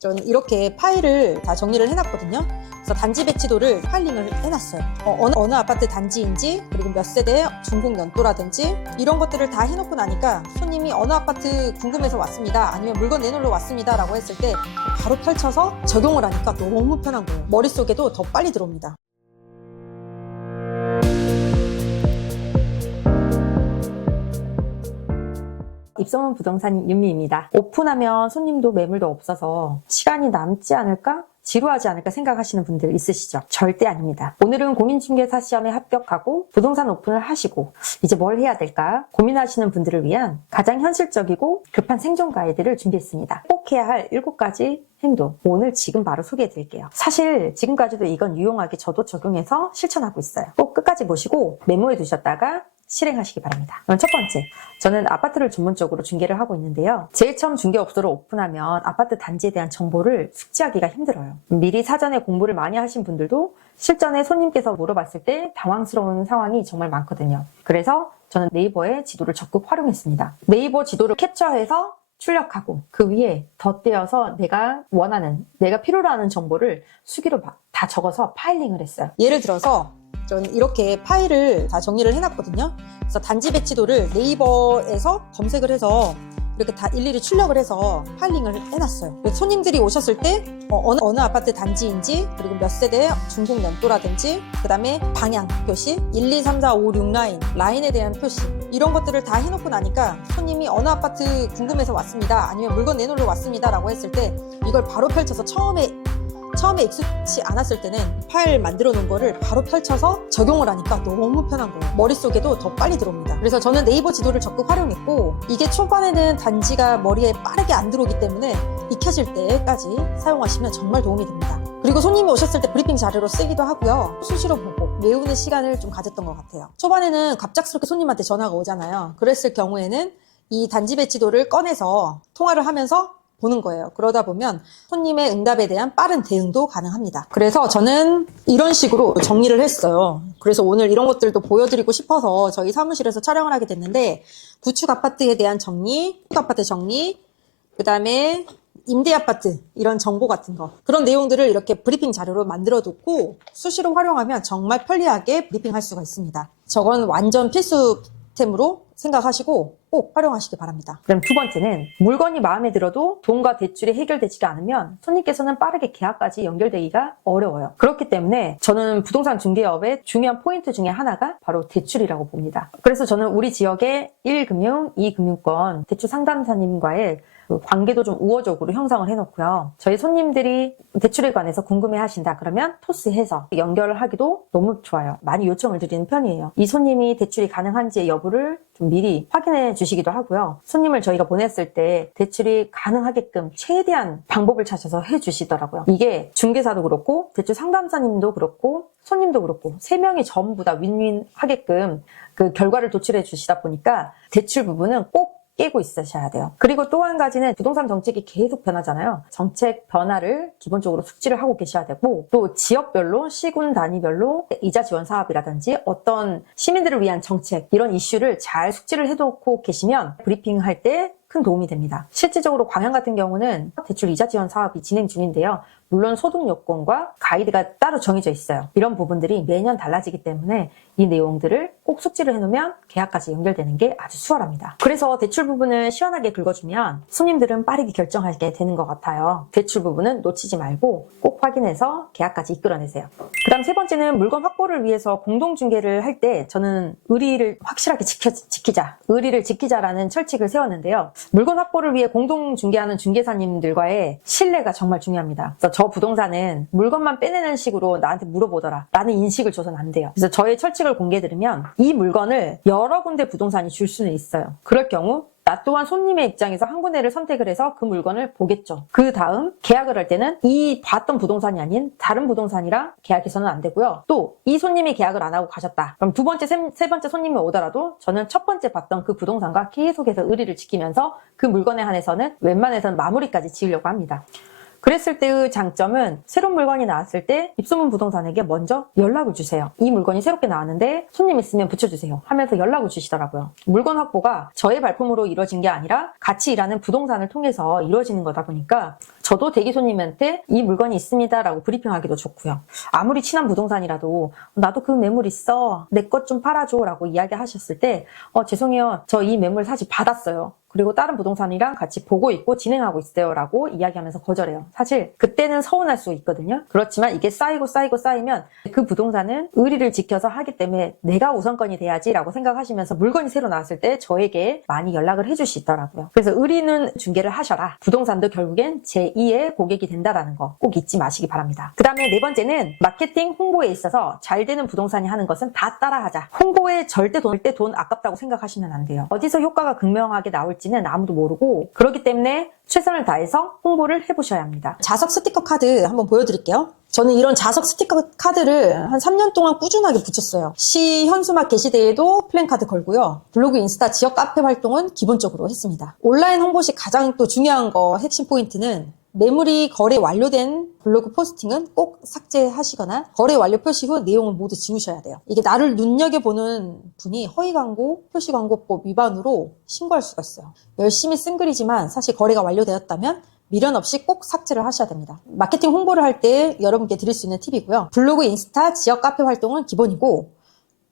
저는 이렇게 파일을 다 정리를 해놨거든요. 그래서 단지 배치도를 파일링을 해놨어요. 어느 아파트 단지인지, 그리고 몇 세대, 준공 연도라든지 이런 것들을 다 해놓고 나니까 손님이 어느 아파트 궁금해서 왔습니다, 아니면 물건 내놓으러 왔습니다 라고 했을 때 바로 펼쳐서 적용을 하니까 너무 편한 거예요. 머릿속에도 더 빨리 들어옵니다. 입소문 부동산 윤미입니다. 오픈하면 손님도 매물도 없어서 시간이 남지 않을까? 지루하지 않을까 생각하시는 분들 있으시죠? 절대 아닙니다. 오늘은 공인중개사 시험에 합격하고 부동산 오픈을 하시고 이제 뭘 해야 될까 고민하시는 분들을 위한 가장 현실적이고 급한 생존 가이드를 준비했습니다. 꼭 해야 할 7가지 행동, 오늘 지금 바로 소개해 드릴게요. 사실 지금까지도 이건 유용하게 저도 적용해서 실천하고 있어요. 꼭 끝까지 보시고 메모해 두셨다가 실행하시기 바랍니다. 그럼 첫 번째, 저는 아파트를 전문적으로 중개를 하고 있는데요. 제일 처음 중개업소를 오픈하면 아파트 단지에 대한 정보를 숙지하기가 힘들어요. 미리 사전에 공부를 많이 하신 분들도 실전에 손님께서 물어봤을 때 당황스러운 상황이 정말 많거든요. 그래서 저는 네이버의 지도를 적극 활용했습니다. 네이버 지도를 캡처해서 출력하고 그 위에 덧대어서 내가 원하는, 내가 필요로 하는 정보를 수기로 다 적어서 파일링을 했어요. 예를 들어서 저는 이렇게 파일을 다 정리를 해놨거든요. 그래서 단지 배치도를 네이버에서 검색을 해서 이렇게 다 일일이 출력을 해서 파일링을 해놨어요. 손님들이 오셨을 때 어느 아파트 단지인지, 그리고 몇 세대, 준공 연도라든지, 그 다음에 방향 표시, 1, 2, 3, 4, 5, 6 라인에 대한 표시, 이런 것들을 다 해놓고 나니까 손님이 어느 아파트 궁금해서 왔습니다, 아니면 물건 내놓으러 왔습니다 라고 했을 때 이걸 바로 펼쳐서 처음에 익숙치 않았을 때는 파일 만들어 놓은 거를 바로 펼쳐서 적용을 하니까 너무 편한 거예요. 머릿속에도 더 빨리 들어옵니다. 그래서 저는 네이버 지도를 적극 활용했고, 이게 초반에는 단지가 머리에 빠르게 안 들어오기 때문에 익혀질 때까지 사용하시면 정말 도움이 됩니다. 그리고 손님이 오셨을 때 브리핑 자료로 쓰기도 하고요. 수시로 보고 외우는 시간을 좀 가졌던 것 같아요. 초반에는 갑작스럽게 손님한테 전화가 오잖아요. 그랬을 경우에는 이 단지 배치도를 꺼내서 통화를 하면서 보는 거예요. 그러다 보면 손님의 응답에 대한 빠른 대응도 가능합니다. 그래서 저는 이런 식으로 정리를 했어요. 그래서 오늘 이런 것들도 보여드리고 싶어서 저희 사무실에서 촬영을 하게 됐는데, 구축 아파트에 대한 정리, 아파트 정리, 그 다음에 임대 아파트 이런 정보 같은 거, 그런 내용들을 이렇게 브리핑 자료로 만들어 두고 수시로 활용하면 정말 편리하게 브리핑할 수가 있습니다. 저건 완전 필수템으로 생각하시고 꼭 활용하시기 바랍니다. 그럼 두 번째는, 물건이 마음에 들어도 돈과 대출이 해결되지가 않으면 손님께서는 빠르게 계약까지 연결되기가 어려워요. 그렇기 때문에 저는 부동산 중개업의 중요한 포인트 중에 하나가 바로 대출이라고 봅니다. 그래서 저는 우리 지역의 1금융, 2금융권 대출 상담사님과의 관계도 좀 우호적으로 형성을 해놓고요. 저희 손님들이 대출에 관해서 궁금해하신다 그러면 토스해서 연결을 하기도 너무 좋아요. 많이 요청을 드리는 편이에요. 이 손님이 대출이 가능한지의 여부를 좀 미리 확인해 주시기도 하고요. 손님을 저희가 보냈을 때 대출이 가능하게끔 최대한 방법을 찾아서 해주시더라고요. 이게 중개사도 그렇고 대출 상담사님도 그렇고 손님도 그렇고 3명이 전부 다 윈윈 하게끔 그 결과를 도출해 주시다 보니까 대출 부분은 꼭 깨고 있으셔야 돼요. 그리고 또 한 가지는 부동산 정책이 계속 변하잖아요. 정책 변화를 기본적으로 숙지를 하고 계셔야 되고, 또 지역별로, 시군 단위별로 이자 지원 사업이라든지 어떤 시민들을 위한 정책, 이런 이슈를 잘 숙지를 해놓고 계시면 브리핑할 때 큰 도움이 됩니다. 실질적으로 광양 같은 경우는 대출 이자 지원 사업이 진행 중인데요. 물론 소득 요건과 가이드가 따로 정해져 있어요. 이런 부분들이 매년 달라지기 때문에 이 내용들을 꼭 숙지를 해놓으면 계약까지 연결되는 게 아주 수월합니다. 그래서 대출 부분을 시원하게 긁어주면 손님들은 빠르게 결정하게 되는 것 같아요. 대출 부분은 놓치지 말고 꼭 확인해서 계약까지 이끌어내세요. 그 다음 세 번째는, 물건 확보를 위해서 공동중개를 할 때 저는 의리를 확실하게 지키자, 의리를 지키자라는 철칙을 세웠는데요. 물건 확보를 위해 공동중개하는 중개사님들과의 신뢰가 정말 중요합니다. 그래서 저 부동산은 물건만 빼내는 식으로 나한테 물어보더라 라는 인식을 줘서는 안 돼요. 그래서 저의 철칙을 공개해드리면, 이 물건을 여러 군데 부동산이 줄 수는 있어요. 그럴 경우 나 또한 손님의 입장에서 한 군데를 선택을 해서 그 물건을 보겠죠. 그 다음 계약을 할 때는 이 봤던 부동산이 아닌 다른 부동산이랑 계약해서는 안 되고요. 또 이 손님이 계약을 안 하고 가셨다. 그럼 두 번째, 세 번째 손님이 오더라도 저는 첫 번째 봤던 그 부동산과 계속해서 의리를 지키면서 그 물건에 한해서는 웬만해서는 마무리까지 지으려고 합니다. 그랬을 때의 장점은 새로운 물건이 나왔을 때 입소문 부동산에게 먼저 연락을 주세요. 이 물건이 새롭게 나왔는데 손님 있으면 붙여주세요 하면서 연락을 주시더라고요. 물건 확보가 저의 발품으로 이루어진 게 아니라 같이 일하는 부동산을 통해서 이루어지는 거다 보니까 저도 대기 손님한테 이 물건이 있습니다 라고 브리핑하기도 좋고요. 아무리 친한 부동산이라도 나도 그 매물 있어, 내 것 좀 팔아줘 라고 이야기하셨을 때 죄송해요, 저 이 매물 사실 받았어요, 그리고 다른 부동산이랑 같이 보고 있고 진행하고 있어요 라고 이야기하면서 거절해요. 사실 그때는 서운할 수 있거든요. 그렇지만 이게 쌓이면 그 부동산은 의리를 지켜서 하기 때문에 내가 우선권이 돼야지 라고 생각하시면서 물건이 새로 나왔을 때 저에게 많이 연락을 해주시더라고요. 그래서 의리는 중개를 하셔라. 부동산도 결국엔 제2의 고객이 된다라는 거 꼭 잊지 마시기 바랍니다. 그 다음에 네 번째는 마케팅 홍보에 있어서 잘 되는 부동산이 하는 것은 다 따라하자. 홍보에 절대 돈 아깝다고 생각하시면 안 돼요. 어디서 효과가 극명하게 나올지는 아무도 모르고, 그렇기 때문에 최선을 다해서 홍보를 해보셔야 합니다. 자석 스티커 카드 한번 보여드릴게요. 저는 이런 자석 스티커 카드를 한 3년 동안 꾸준하게 붙였어요. 시 현수막 게시대에도 플랜카드 걸고요. 블로그, 인스타, 지역 카페 활동은 기본적으로 했습니다. 온라인 홍보 시 가장 또 중요한 거, 핵심 포인트는 매물이 거래 완료된 블로그 포스팅은 꼭 삭제하시거나 거래 완료 표시 후 내용을 모두 지우셔야 돼요. 이게 나를 눈여겨보는 분이 허위광고, 표시광고법 위반으로 신고할 수가 있어요. 열심히 쓴 글이지만 사실 거래가 완료되었다면 미련 없이 꼭 삭제를 하셔야 됩니다. 마케팅 홍보를 할 때 여러분께 드릴 수 있는 팁이고요. 블로그, 인스타, 지역 카페 활동은 기본이고,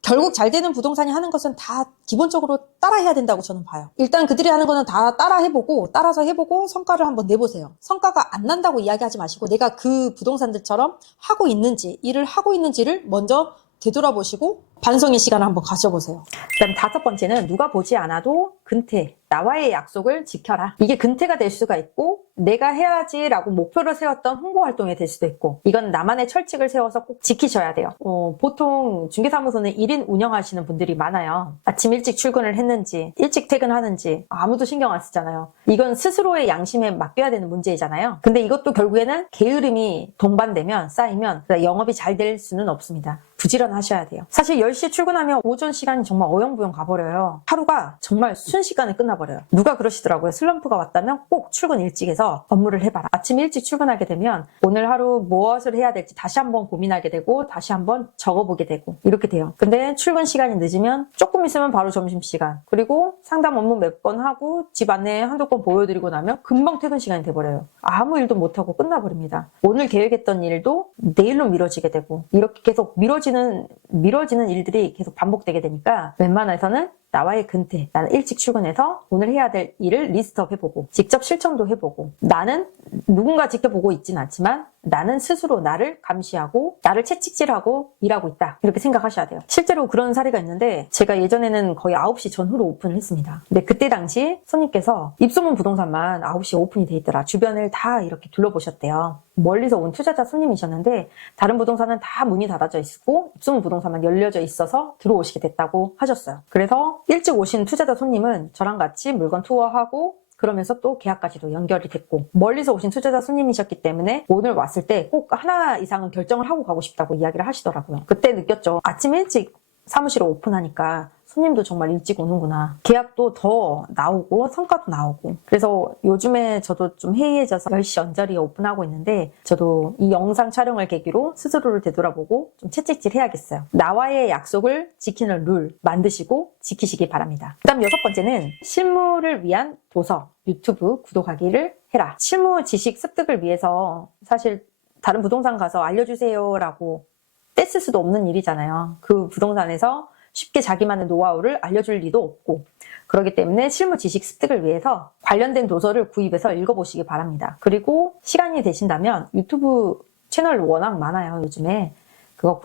결국 잘 되는 부동산이 하는 것은 다 기본적으로 따라해야 된다고 저는 봐요. 일단 그들이 하는 거는 다 따라서 해보고 성과를 한번 내보세요. 성과가 안 난다고 이야기하지 마시고 내가 그 부동산들처럼 하고 있는지, 일을 하고 있는지를 먼저 되돌아보시고 반성의 시간을 한번 가져보세요. 그다음 다섯 번째는 누가 보지 않아도 근태, 나와의 약속을 지켜라. 이게 근태가 될 수가 있고 내가 해야지라고 목표를 세웠던 홍보 활동이 될 수도 있고, 이건 나만의 철칙을 세워서 꼭 지키셔야 돼요. 보통 중개사무소는 1인 운영하시는 분들이 많아요. 아침 일찍 출근을 했는지 일찍 퇴근하는지 아무도 신경 안 쓰잖아요. 이건 스스로의 양심에 맡겨야 되는 문제이잖아요. 근데 이것도 결국에는 게으름이 동반되면, 쌓이면 영업이 잘 될 수는 없습니다. 부지런하셔야 돼요. 사실 10시 출근하면 오전 시간이 정말 어영부영 가버려요. 하루가 정말 순식간에 끝나버려요. 누가 그러시더라고요. 슬럼프가 왔다면 꼭 출근 일찍 해서 업무를 해봐라. 아침 일찍 출근하게 되면 오늘 하루 무엇을 해야 될지 다시 한번 고민하게 되고 다시 한번 적어보게 되고 이렇게 돼요. 근데 출근 시간이 늦으면 조금 있으면 바로 점심시간, 그리고 상담 업무 몇 번 하고 집 안내 한두 건 보여드리고 나면 금방 퇴근 시간이 돼버려요. 아무 일도 못하고 끝나버립니다. 오늘 계획했던 일도 내일로 미뤄지게 되고, 이렇게 계속 미뤄지는 일들이 계속 반복되게 되니까 웬만해서는 나와의 근태, 나는 일찍 출근해서 오늘 해야 될 일을 리스트업 해보고 직접 실천도 해보고, 나는 누군가 지켜보고 있진 않지만 나는 스스로 나를 감시하고 나를 채찍질하고 일하고 있다, 이렇게 생각하셔야 돼요. 실제로 그런 사례가 있는데, 제가 예전에는 거의 9시 전후로 오픈을 했습니다. 근데 그때 당시 손님께서 입소문 부동산만 9시에 오픈이 돼 있더라, 주변을 다 이렇게 둘러보셨대요. 멀리서 온 투자자 손님이셨는데 다른 부동산은 다 문이 닫아져 있고 입소문 부동산만 열려져 있어서 들어오시게 됐다고 하셨어요. 그래서 일찍 오신 투자자 손님은 저랑 같이 물건 투어하고 그러면서 또 계약까지도 연결이 됐고, 멀리서 오신 투자자 손님이셨기 때문에 오늘 왔을 때 꼭 하나 이상은 결정을 하고 가고 싶다고 이야기를 하시더라고요. 그때 느꼈죠. 아침 일찍 사무실을 오픈하니까 손님도 정말 일찍 오는구나. 계약도 더 나오고 성과도 나오고. 그래서 요즘에 저도 좀 해이해져서 10시 언저리에 오픈하고 있는데, 저도 이 영상 촬영을 계기로 스스로를 되돌아보고 좀 채찍질 해야겠어요. 나와의 약속을 지키는 룰 만드시고 지키시기 바랍니다. 그 다음 6번째는 실무를 위한 도서, 유튜브 구독하기를 해라. 실무 지식 습득을 위해서 사실 다른 부동산 가서 알려주세요 라고 떼쓸 수도 없는 일이잖아요. 그 부동산에서 쉽게 자기만의 노하우를 알려줄 리도 없고, 그렇기 때문에 실무 지식 습득을 위해서 관련된 도서를 구입해서 읽어보시기 바랍니다. 그리고 시간이 되신다면 유튜브 채널 워낙 많아요, 요즘에. 그거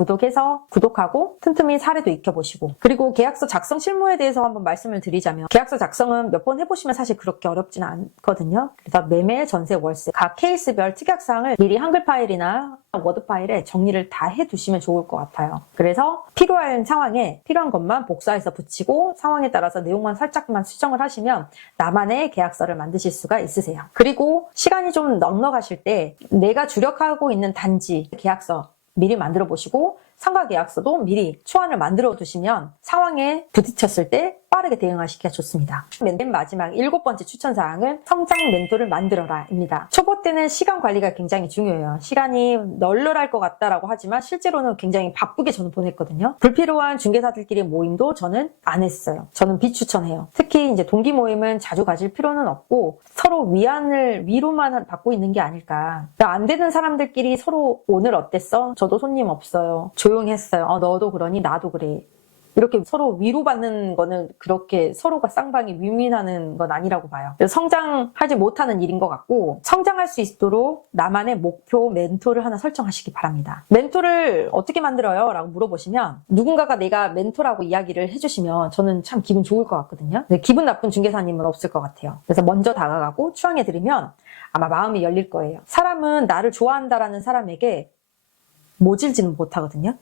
구독하고 틈틈이 사례도 익혀보시고, 그리고 계약서 작성 실무에 대해서 한번 말씀을 드리자면, 계약서 작성은 몇 번 해보시면 사실 그렇게 어렵지는 않거든요. 그래서 매매, 전세, 월세 각 케이스별 특약사항을 미리 한글 파일이나 워드 파일에 정리를 다 해두시면 좋을 것 같아요. 그래서 필요한 상황에 필요한 것만 복사해서 붙이고 상황에 따라서 내용만 살짝만 수정을 하시면 나만의 계약서를 만드실 수가 있으세요. 그리고 시간이 좀 넉넉하실 때 내가 주력하고 있는 단지 계약서 미리 만들어 보시고 상가 계약서도 미리 초안을 만들어 두시면 상황에 부딪혔을 때 빠르게 대응하시기가 좋습니다. 맨 마지막 7번째 추천사항은 성장 멘토를 만들어라 입니다. 초보 때는 시간 관리가 굉장히 중요해요. 시간이 널널할 것 같다라고 하지만 실제로는 굉장히 바쁘게 저는 보냈거든요. 불필요한 중개사들끼리 모임도 저는 안 했어요. 저는 비추천해요. 특히 이제 동기 모임은 자주 가질 필요는 없고 서로 위로만 받고 있는 게 아닐까. 안 되는 사람들끼리 서로 오늘 어땠어? 저도 손님 없어요. 조용했어요. 너도 그러니 나도 그래. 이렇게 서로 위로받는 거는 그렇게 서로가 쌍방이 윈윈하는 건 아니라고 봐요. 그래서 성장하지 못하는 일인 것 같고 성장할 수 있도록 나만의 목표 멘토를 하나 설정하시기 바랍니다. 멘토를 어떻게 만들어요? 라고 물어보시면 누군가가 내가 멘토라고 이야기를 해주시면 저는 참 기분 좋을 것 같거든요. 근데 기분 나쁜 중개사님은 없을 것 같아요. 그래서 먼저 다가가고 추앙해드리면 아마 마음이 열릴 거예요. 사람은 나를 좋아한다라는 사람에게 모질지는 못하거든요.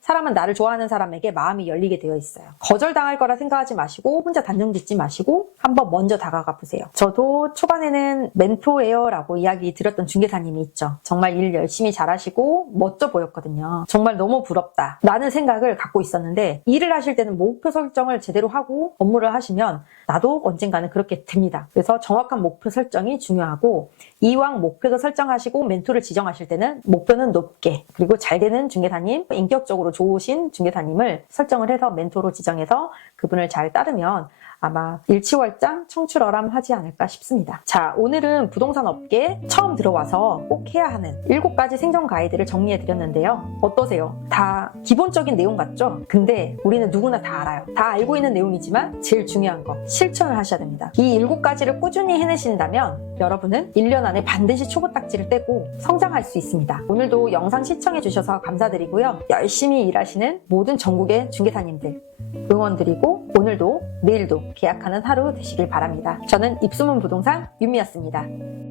사람은 나를 좋아하는 사람에게 마음이 열리게 되어 있어요. 거절당할 거라 생각하지 마시고 혼자 단정 짓지 마시고 한번 먼저 다가가 보세요. 저도 초반에는 멘토예요 라고 이야기 드렸던 중개사님이 있죠. 정말 일 열심히 잘하시고 멋져 보였거든요. 정말 너무 부럽다 라는 생각을 갖고 있었는데 일을 하실 때는 목표 설정을 제대로 하고 업무를 하시면 나도 언젠가는 그렇게 됩니다. 그래서 정확한 목표 설정이 중요하고 이왕 목표도 설정하시고 멘토를 지정하실 때는 목표는 높게 그리고 잘 되는 중개사님, 인격적으로 좋으신 중개사님을 설정을 해서 멘토로 지정해서 그분을 잘 따르면 아마 일치월장 청출어람하지 않을까 싶습니다. 자, 오늘은 부동산 업계에 처음 들어와서 꼭 해야 하는 7가지 생존 가이드를 정리해드렸는데요. 어떠세요? 다 기본적인 내용 같죠? 근데 우리는 누구나 다 알아요. 다 알고 있는 내용이지만 제일 중요한 거 실천을 하셔야 됩니다. 이 7가지를 꾸준히 해내신다면 여러분은 1년 안에 반드시 초보딱지를 떼고 성장할 수 있습니다. 오늘도 영상 시청해주셔서 감사드리고요. 열심히 일하시는 모든 전국의 중개사님들 응원드리고 오늘도 내일도 계약하는 하루 되시길 바랍니다. 저는 입소문 부동산 윤미였습니다.